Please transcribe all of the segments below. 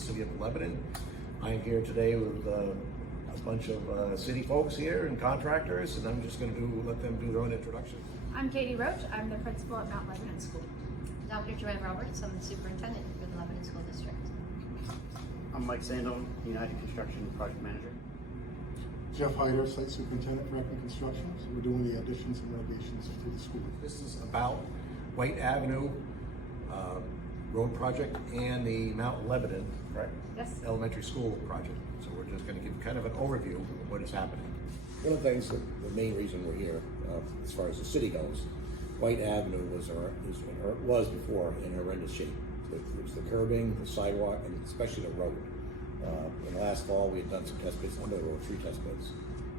city of Lebanon. I am here today with a bunch of city folks here and contractors, and I'm just going to let them do their own introduction. I'm Katie Roach. I'm the principal at Mount Lebanon School. Dr. Joanne Roberts, I'm the superintendent for the Lebanon School District. I'm Mike Saindon, United Construction Project Manager. Jeff Hyder, Site Superintendent for Eckman Construction. So we're doing the additions and renovations to the school. This is about White Avenue road project and the Mount Lebanon, correct? Yes. Elementary school project. So we're just going to give kind of an overview of what is happening. One of the things, the main reason we're here, as far as the city goes, White Avenue was before in horrendous shape. It was the curbing, the sidewalk, and especially the road. In the last fall, we had done some test bits under the road, 3 test bits,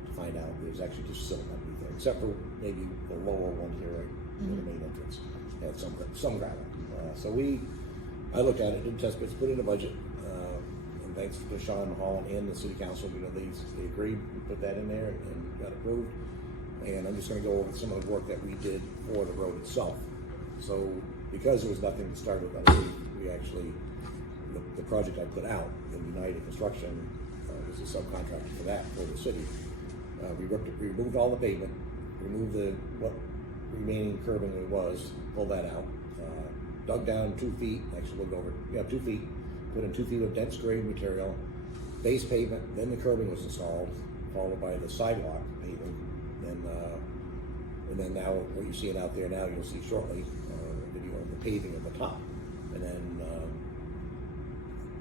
to find out there's actually just silt underneath there, except for maybe the lower one here, right, near the main entrance. It had some gravel. I looked at it, did test bits, put in a budget, and thanks to Sean Holland and the city council, they agreed, we put that in there and got approved. And I'm just going to go over some of the work that we did for the road itself. So, because there was nothing to start with, we actually, the project I put out in United Construction was a subcontractor for that, for the city. We removed all the pavement, removed what remaining curbing there was, pulled that out, dug down 2 feet, actually looked over, 2 feet, put in 2 feet of dense grade material, base pavement, then the curbing was installed, followed by the sidewalk paving, and then now what you're seeing out there now, you'll see shortly, a video of the paving at the top, and then,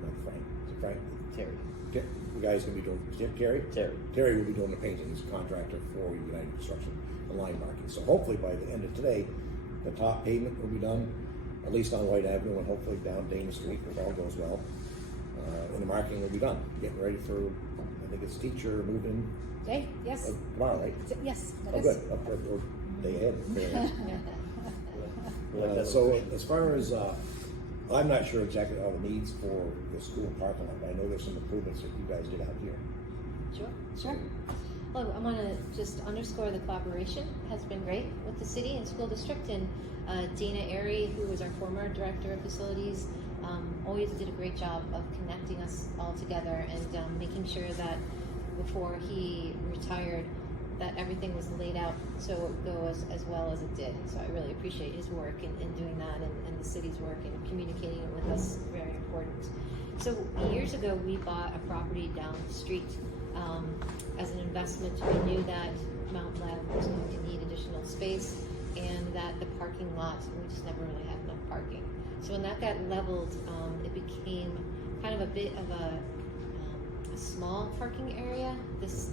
not Frank, is it Frank? Terry. The guy's gonna be doing, Terry? Terry will be doing the painting, he's a contractor for United Construction and line marking. So hopefully by the end of today, the top pavement will be done, at least on White Avenue, and hopefully down Dana Street, if all goes well. And the marking will be done, getting ready for, I think it's teacher moving. Day? Yes. Tomorrow, right? Yes. Oh, good, up there, or day ahead. So as far as, I'm not sure exactly all the needs for the school parking lot, but I know there's some improvements that you guys did out here. Sure. Well, I want to just underscore the collaboration has been great with the city and school district, and Dana Airy, who was our former director of facilities, always did a great job of connecting us all together and making sure that before he retired that everything was laid out so it would go as well as it did. So I really appreciate his work in doing that, and the city's work in communicating it with us, very important. So years ago we bought a property down the street as an investment. We knew that Mount Leb was going to need additional space and that the parking lot, we just never really had enough parking. So when that got leveled, it became kind of a bit of a small parking area. This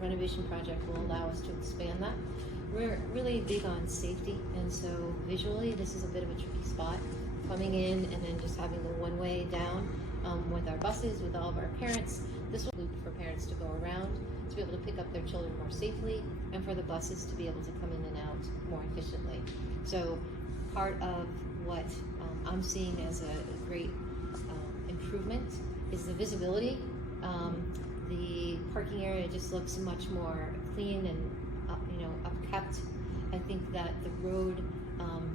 renovation project will allow us to expand that. We're really big on safety, and so visually this is a bit of a tricky spot, coming in and then just having the one-way down with our buses, with all of our parents. This will loop for parents to go around, to be able to pick up their children more safely, and for the buses to be able to come in and out more efficiently. So part of what I'm seeing as a great improvement is the visibility. The parking area just looks much more clean and upkept. I think that the road,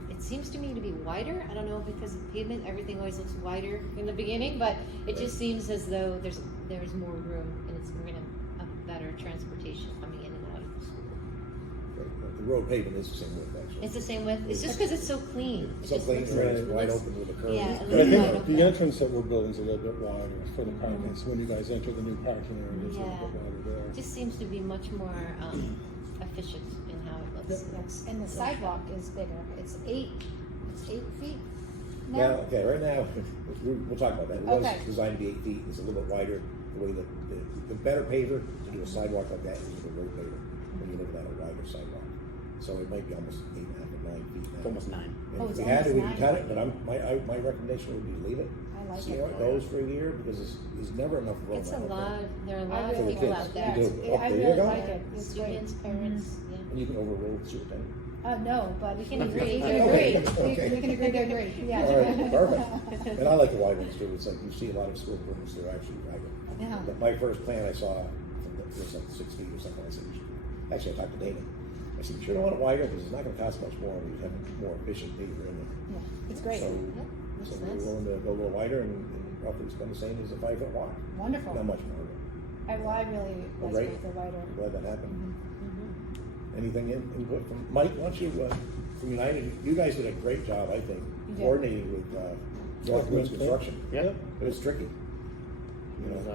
it seems to me to be wider. I don't know if because of pavement, everything always looks wider in the beginning, but it just seems as though there's more room, and we're gonna have better transportation coming in and out of the school. Right. The road pavement is the same width, actually. It's the same width. It's just because it's so clean. So clean, right, it's wide open with a curve. Yeah, But I wide think open. the entrance that we're building is a little bit wider for the parking. So when you guys enter the new parking area, it's a little bit wider there. It just seems to be much more efficient in how it looks. Yes. And the sidewalk is bigger. It's 8 feet now. Now, okay, right now, we'll talk about that. It was Okay. designed to be 8 feet. It's a little bit wider. The way the better paver to do a sidewalk like that is the road paver. When you look at a wider sidewalk, so it might be almost 8.5 or 9 feet now. It's almost 9. And Oh, if it's we had to, we almost can cut 9. it. But my recommendation would be to leave it. I like See it. how it goes for a year, because there's never enough room. It's a out there. lot. There are a I lot really of people kids. out You there. do. I There you really go. like it. It's great. Students, parents, yeah. And you can overrule the superintendent. No, but We can agree. We can agree. Okay. We can agree to agree. Yeah. All right, perfect. And I like the wide ones too. It's like you see a lot of school rooms that are actually wide. Yeah. But my first plan I saw, it was like 6 feet or something. I said, actually, I talked to Dana. I said, you sure don't want it wider, because it's not going to cost much more. We have more efficient paper in there. Yeah. It's great. So, Yeah, so that's we're nice. willing to go a little wider and roughly spend the same as a 5-foot walk. Wonderful. Not much more. I really Well, like great. the wider. I'm glad that happened. Mhm. Anything input from Mike? Why don't you, from United, you guys did a great job, I think, You did. coordinating with Northwoods Construction. Yeah. But it's tricky. It was,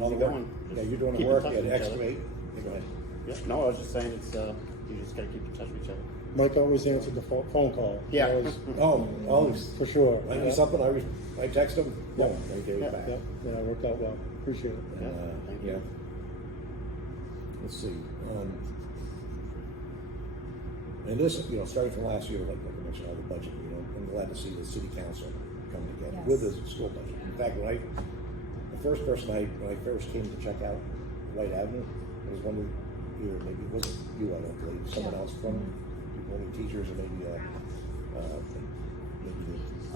All the easy work, going. yeah, you're doing Keep the in work, touch you had to with each other. excavate. Yeah, go ahead. Yeah, no, I was just saying it's, you just gotta keep in touch with each other. Mike always answered the phone call. Yeah. Always, Oh, always. for sure. I Yeah. need something, I text them, Yeah. boom, they gave Yeah, it back. Yeah, yeah, it worked out well. Appreciate it. And, Yeah, thank you. yeah. Let's see, and this, starting from last year, like I mentioned, all the budget, I'm glad to see the city council come together Yes. with the school budget. In fact, the first person when I first came to check out White Avenue, I was wondering, maybe it wasn't you, I don't believe, someone Yeah. else from, one of the teachers, or maybe the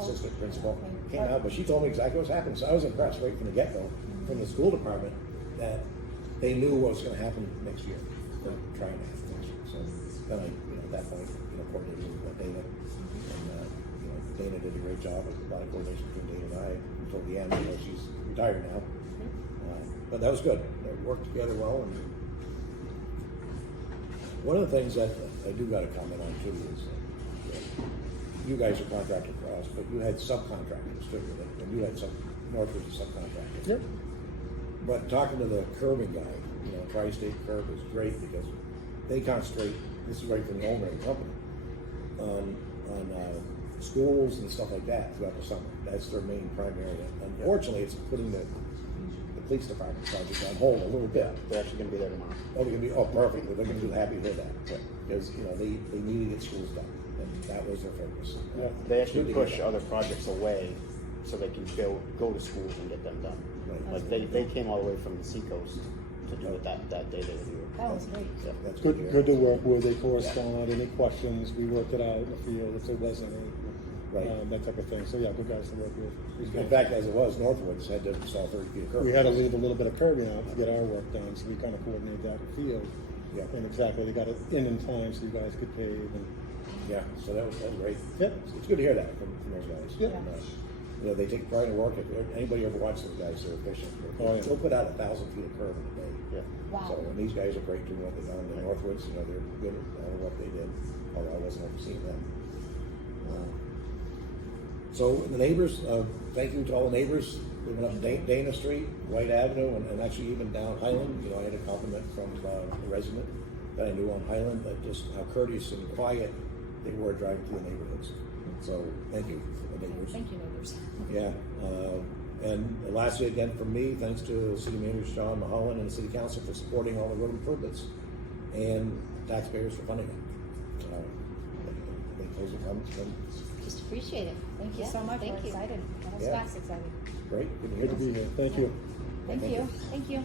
assistant principal okay. came out, but she told me exactly what's happening, so I was impressed right from the get-go, from the school department, that they knew what was gonna happen next year, for trying to have things. So then at that point, coordinated with Dana, and, Dana did a great job with a lot of coordination between Dana and I, until the end, she's retired now. But that was good, they worked together well, and one of the things that I do gotta comment on too is, you guys are contracted for us, but you had subcontractors too, and you had Northwoods subcontractors. Yep. But talking to the curbing guy, Tri-State Curb is great because they concentrate, this is right from the owner of the company, on schools and stuff like that throughout the summer. That's their main primary. Unfortunately, it's putting the police department project on hold a little bit. They're actually gonna be there tomorrow. Oh, they're gonna be, perfect, they're gonna be happy to hear that, because, they need to get schools done, and that was their focus. Yeah. They actually Good to hear push that. other projects away so they can go to schools and get them done. Right. Like they came all the way from the seacoast to do it that day they were here. That was great. Yeah. That's Good, hear. good to work with. They correspond. Any questions, we worked it out in the field if there was any. Right. That type of thing. So yeah, good guys to work with. In fact, as it was, Northwoods had to install 30 feet of curb. We had to leave a little bit of curbing out to get our work done, so we kind of coordinated that in the field. Yeah. And exactly, they got it in time so you guys could pave and. Yeah, so that was great. Yep. It's good to hear that from those guys. Yeah. And, they take pride in work. If anybody ever watched those guys, they're efficient. Oh, yeah. They'll put out 1,000 feet of curb in a day. Yeah. Wow. So, and these guys are great doing what they've done. The Northwoods, they're good at what they did, although I wasn't overseeing them. So the neighbors, thank you to all the neighbors living up Dana Street, White Avenue, and actually even down Highland. I had a compliment from a resident that I knew on Highland, that just how courteous and quiet they were driving through the neighborhoods. So thank you for the neighbors. Thank you, neighbors. Yeah, and lastly, again, from me, thanks to City Manager John Mulholland and the City Council for supporting all the road improvements, and taxpayers for funding it. I think those are comments from, Just appreciate it. Thank you Yeah, so much. Thank We're you. excited. That was Yeah. fast excited. great, good to hear. Good to be here. Thank you. Thank Thank you. you. Thank you.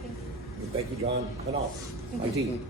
And thank you, John, and all, my team.